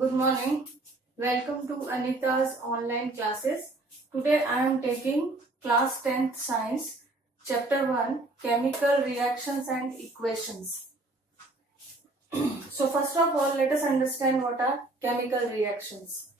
Good morning. Welcome to Anita's online classes. Today I am taking class 10th science, chapter 1, chemical reactions and equations. So first of all, let us understand what are chemical reactions.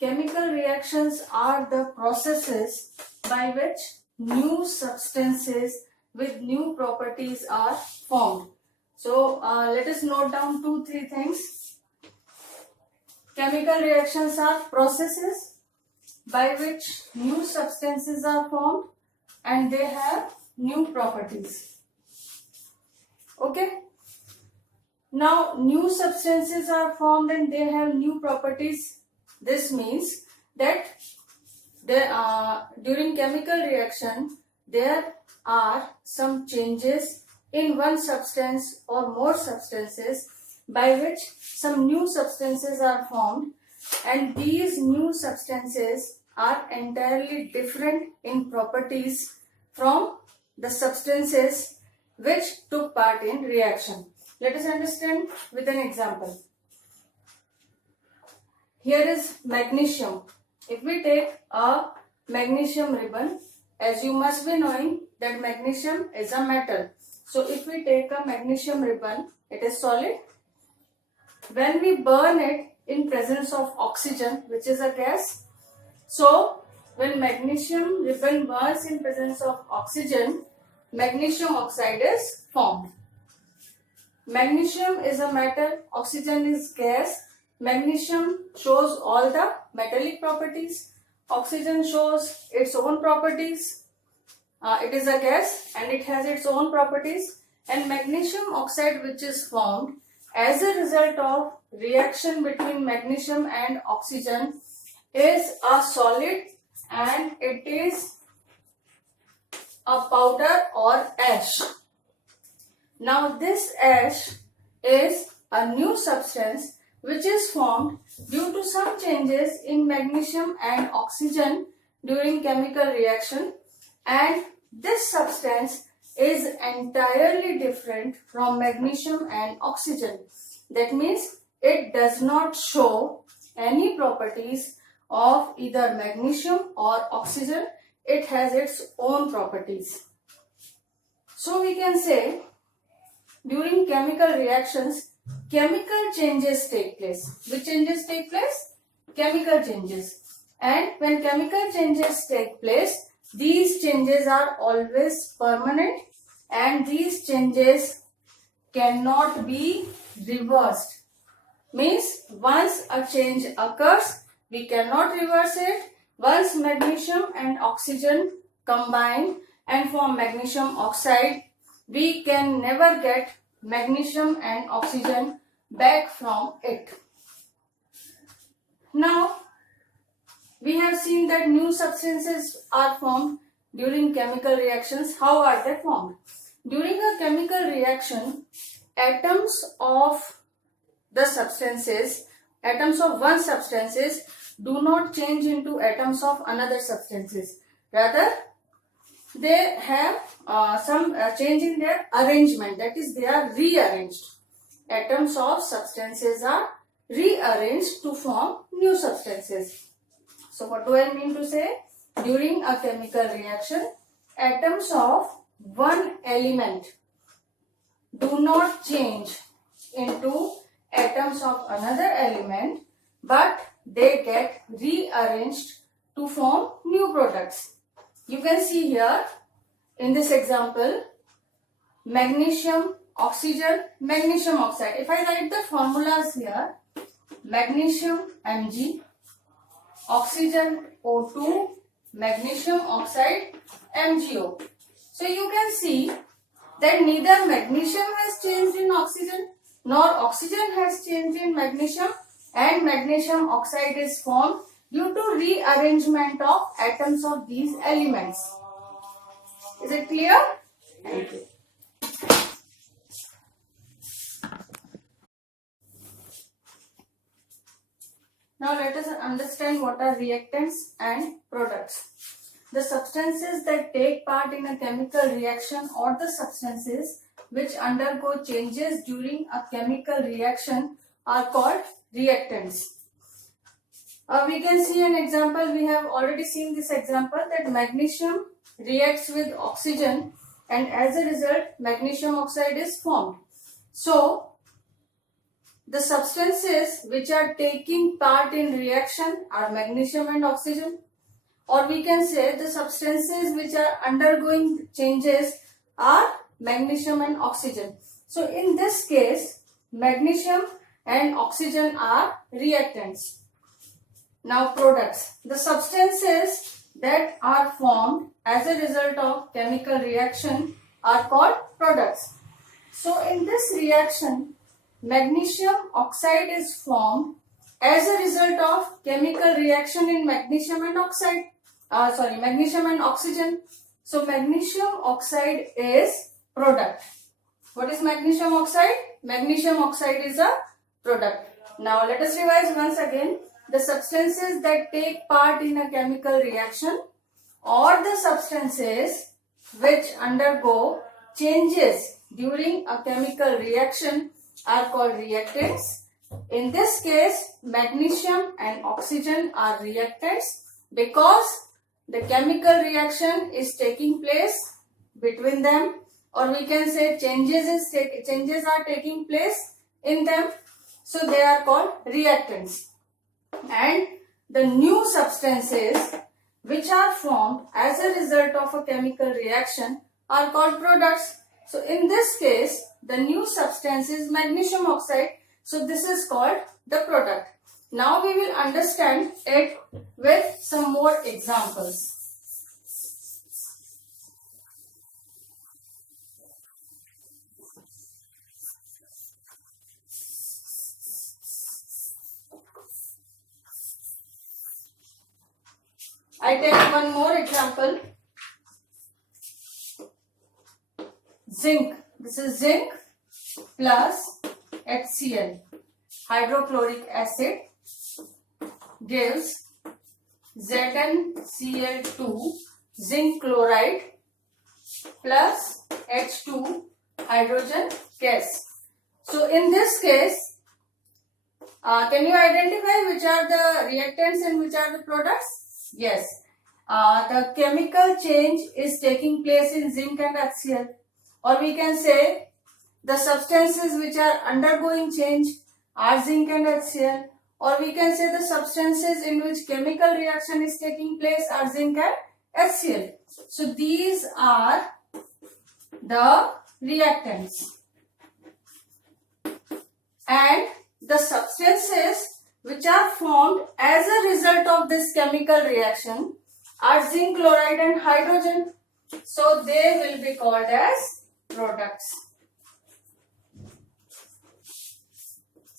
Chemical reactions are the processes by which new substances with new properties are formed. So let us note down 2-3 things. Chemical reactions are processes by which new substances are formed and they have new properties. Okay. Now, new substances are formed and they have new properties. This means that during chemical reaction, there are some changes in one substance or more substances by which some new substances are formed, and these new substances are entirely different in properties from the substances which took part in reaction. Let us understand with an example. Here is magnesium. If we take a magnesium ribbon, as you must be knowing that magnesium is a metal. So if we take a magnesium ribbon, it is solid. When we burn it in presence of oxygen, which is a gas, so when magnesium ribbon burns in presence of oxygen, magnesium oxide is formed. Magnesium is a metal, oxygen is gas. Magnesium shows all the metallic properties. Oxygen shows its own properties. It is a gas and it has its own properties. And magnesium oxide, which is formed as a result of reaction between magnesium and oxygen, is a solid and it is a powder or ash. Now this ash is a new substance which is formed due to some changes in magnesium and oxygen during chemical reaction, and this substance is entirely different from magnesium and oxygen. That means it does not show any properties of either magnesium or oxygen. It has its own properties. So we can say during chemical reactions, chemical changes take place. Which changes take place? Chemical changes. And when chemical changes take place, these changes are always permanent and these changes cannot be reversed. Means once a change occurs, we cannot reverse it. Once magnesium and oxygen combine and form magnesium oxide, we can never get magnesium and oxygen back from it. Now, we have seen that new substances are formed during chemical reactions. How are they formed? During a chemical reaction, atoms of the substances, atoms of one substances do not change into atoms of another substances. Rather, they have some change in their arrangement, that is, they are rearranged. Atoms of substances are rearranged to form new substances. So what do I mean to say? During a chemical reaction, atoms of one element do not change into atoms of another element, but they get rearranged to form new products. You can see here in this example, magnesium, oxygen, magnesium oxide. If I write the formulas here, magnesium Mg, oxygen O2, magnesium oxide MgO. So you can see that neither magnesium has changed in oxygen nor oxygen has changed in magnesium, and magnesium oxide is formed due to rearrangement of atoms of these elements. Is it clear? Thank you. Now let us understand what are reactants and products. The substances that take part in a chemical reaction or the substances which undergo changes during a chemical reaction are called reactants. We can see an example. We have already seen this example that magnesium reacts with oxygen and as a result magnesium oxide is formed. So the substances which are taking part in reaction are magnesium and oxygen, or we can say the substances which are undergoing changes are magnesium and oxygen. So in this case magnesium and oxygen are reactants. Now products. The substances that are formed as a result of chemical reaction are called products. So in this reaction, magnesium oxide is formed as a result of chemical reaction in magnesium and magnesium and oxygen. So magnesium oxide is product. What is magnesium oxide? Magnesium oxide is a product. Now let us revise once again. The substances that take part in a chemical reaction or the substances which undergo changes during a chemical reaction are called reactants. In this case, magnesium and oxygen are reactants because the chemical reaction is taking place between them, or we can say changes are taking place in them. So they are called reactants. And the new substances which are formed as a result of a chemical reaction are called products. So in this case, the new substance is magnesium oxide. So this is called the product. Now we will understand it with some more examples. I take one more example. Zinc. This is zinc plus HCl. Hydrochloric acid gives ZnCl2 zinc chloride plus H2 hydrogen gas. So in this case, can you identify which are the reactants and which are the products? Yes, the chemical change is taking place in zinc and HCl, or we can say the substances which are undergoing change are zinc and HCl, or we can say the substances in which chemical reaction is taking place are zinc and HCl. So these are the reactants, and the substances which are formed as a result of this chemical reaction are zinc chloride and hydrogen. So they will be called as products.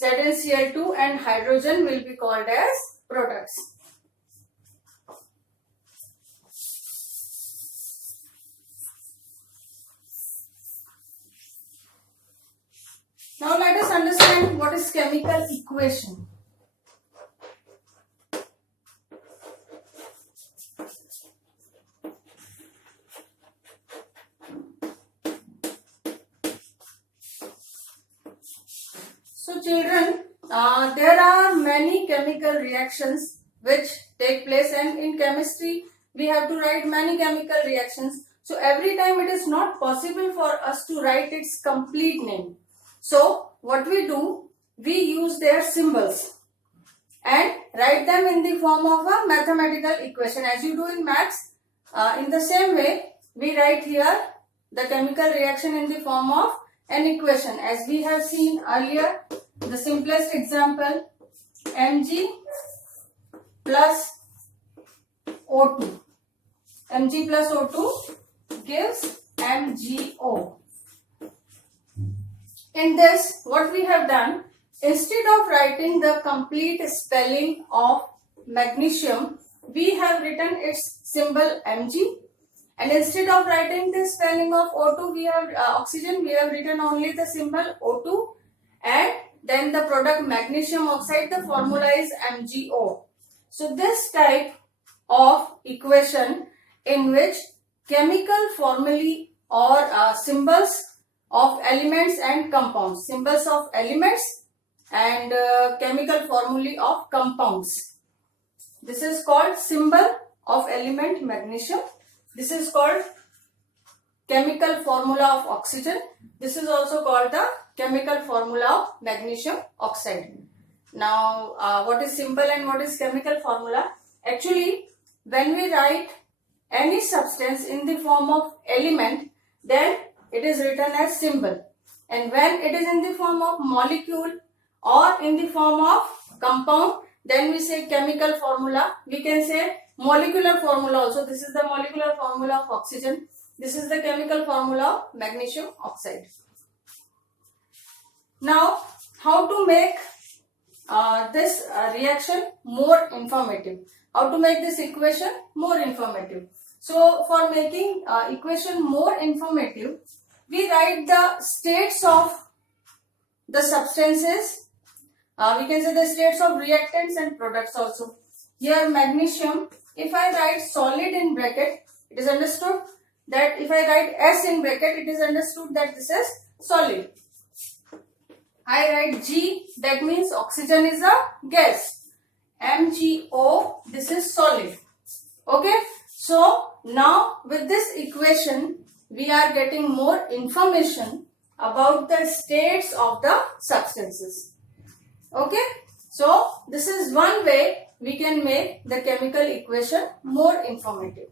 ZnCl2 and hydrogen will be called as products. Now let us understand what is chemical equation. So children, there are many chemical reactions which take place, and in chemistry we have to write many chemical reactions. So every time it is not possible for us to write its complete name. So what we do, we use their symbols and write them in the form of a mathematical equation as you do in maths. In the same way, we write here the chemical reaction in the form of an equation. As we have seen earlier, the simplest example, Mg plus O2. Mg plus O2 gives MgO. In this, what we have done, instead of writing the complete spelling of magnesium, we have written its symbol Mg, and instead of writing the spelling of O2, we have oxygen, we have written only the symbol O2, and then the product magnesium oxide, the formula is MgO. So this type of equation in which chemical formulae or symbols of elements and compounds, symbols of elements and chemical formulae of compounds. This is called symbol of element magnesium. This is called chemical formula of oxygen. This is also called the chemical formula of magnesium oxide. Now, what is symbol and what is chemical formula? Actually, when we write any substance in the form of element, then it is written as symbol. And when it is in the form of molecule or in the form of compound, then we say chemical formula. We can say molecular formula also. This is the molecular formula of oxygen. This is the chemical formula of magnesium oxide. Now, how to make this reaction more informative? How to make this equation more informative? So, for making equation more informative, we write the states of the substances. We can say the states of reactants and products also. Here magnesium, if I write solid in bracket, it is understood that if I write S in bracket, it is understood that this is solid. I write G, that means oxygen is a gas. MgO, this is solid. Okay. So now with this equation, we are getting more information about the states of the substances. Okay. So this is one way we can make the chemical equation more informative.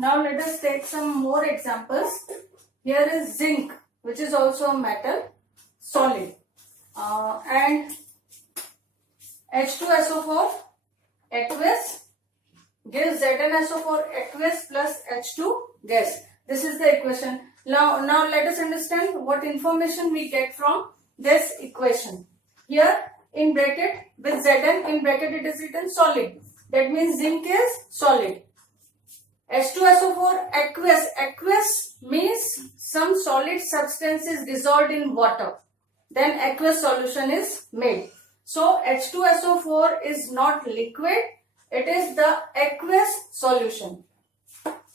Now let us take some more examples. Here is zinc, which is also a metal, solid, and H2SO4 aqueous gives ZnSO4 aqueous plus H2 gas. This is the equation. Now let us understand what information we get from this equation. Here in bracket with Zn in bracket it is written solid. That means zinc is solid. H2SO4 aqueous. Aqueous means some solid substance is dissolved in water. Then aqueous solution is made. So H2SO4 is not liquid. It is the aqueous solution.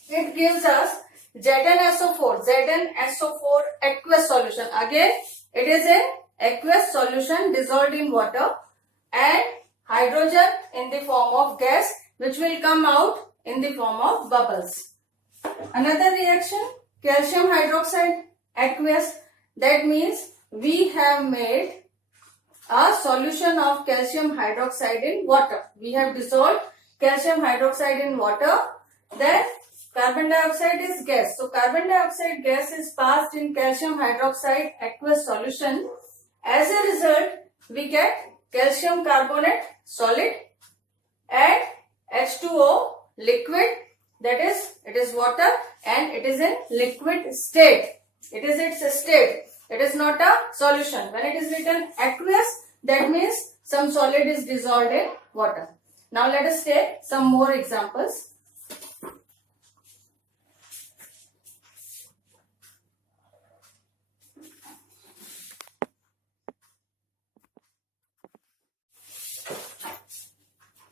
It gives us ZnSO4. ZnSO4 aqueous solution. Again, it is an aqueous solution dissolved in water and hydrogen in the form of gas, which will come out in the form of bubbles. Another reaction, calcium hydroxide aqueous. That means we have made a solution of calcium hydroxide in water. We have dissolved calcium hydroxide in water. Then carbon dioxide is gas. So carbon dioxide gas is passed in calcium hydroxide aqueous solution. As a result, we get calcium carbonate solid and H2O liquid, that is, it is water and it is in liquid state. It is its state. It is not a solution. When it is written aqueous, that means some solid is dissolved in water. Now let us take some more examples.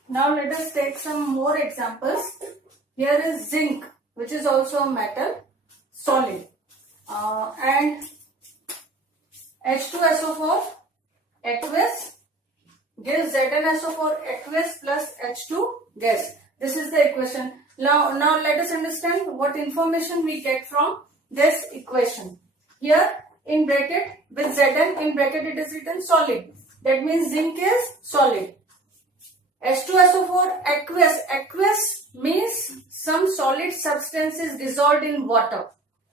Now let us take some more examples. Here is zinc, which is also a metal, solid, and H2SO4 aqueous gives ZnSO4 aqueous plus H2 gas. This is the equation. Now let us understand what information we get from this equation. Here in bracket with Zn in bracket it is written solid. That means zinc is solid. H2SO4 aqueous. Aqueous means some solid substance is dissolved in water.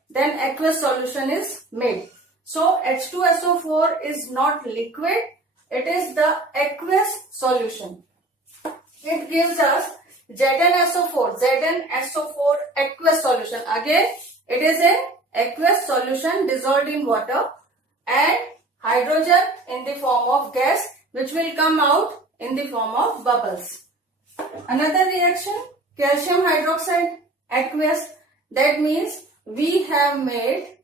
Then aqueous solution is made. So H2SO4 is not liquid. It is the aqueous solution. It gives us ZnSO4. ZnSO4 aqueous solution. Again, it is an aqueous solution dissolved in water and hydrogen in the form of gas, which will come out in the form of bubbles. Another reaction, calcium hydroxide aqueous. That means we have made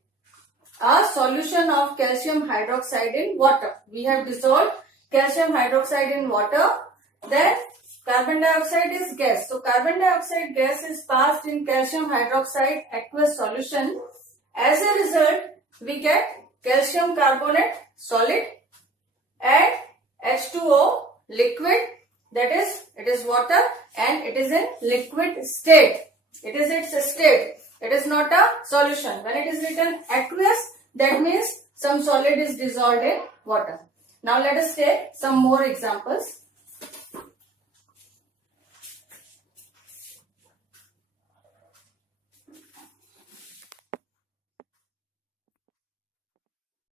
a solution of calcium hydroxide in water. We have dissolved calcium hydroxide in water. Then carbon dioxide is gas. So carbon dioxide gas is passed in calcium hydroxide aqueous solution. As a result, we get calcium carbonate solid and H2O liquid, that is, it is water and it is in liquid state. It is its state. It is not a solution. When it is written aqueous, that means some solid is dissolved in water. Now let us take some more examples.